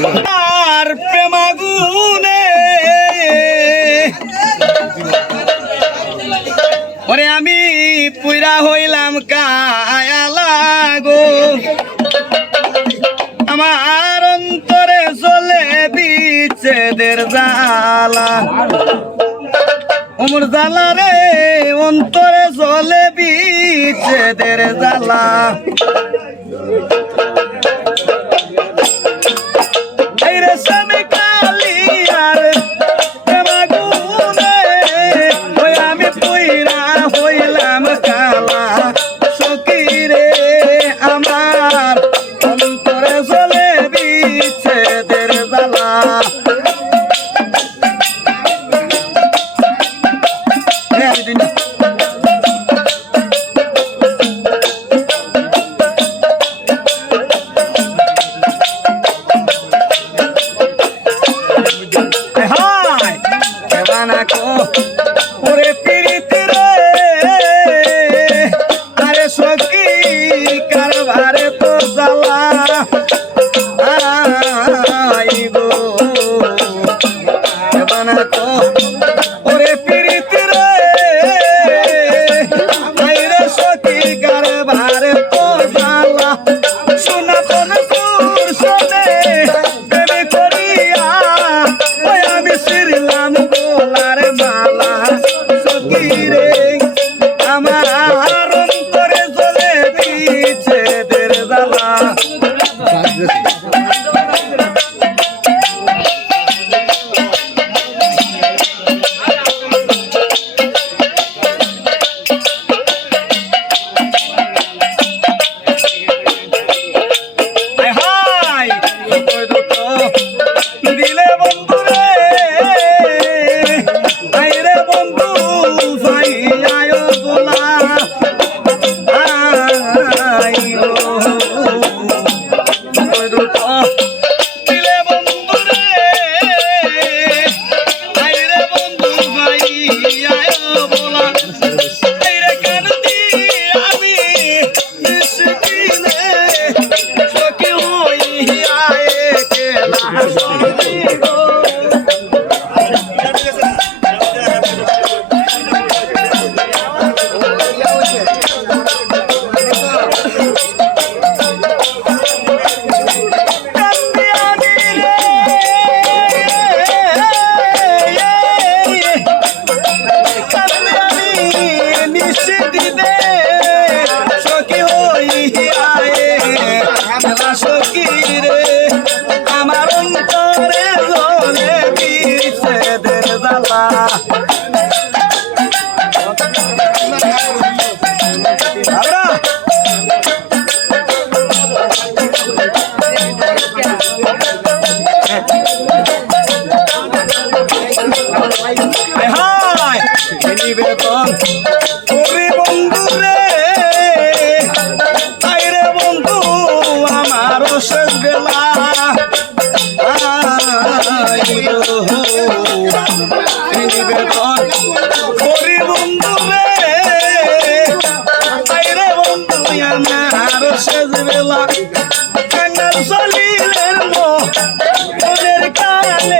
আর প্রেমাগুনে ওরে আমি পুরা হইলাম কায়ালা গো। আমার অন্তরে চলে বিচ্ছেদের জালা ওমর জালা রে, অন্তরে চলে বিচ্ছেদের জালা મને આપી દે Oh. নয়। নিবেদন করি বন্ধু রে। তাই রে বন্ধু, আমার শেষ বেলা। নিবেদন করি মনের কানে